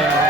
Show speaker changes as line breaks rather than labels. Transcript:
Yeah.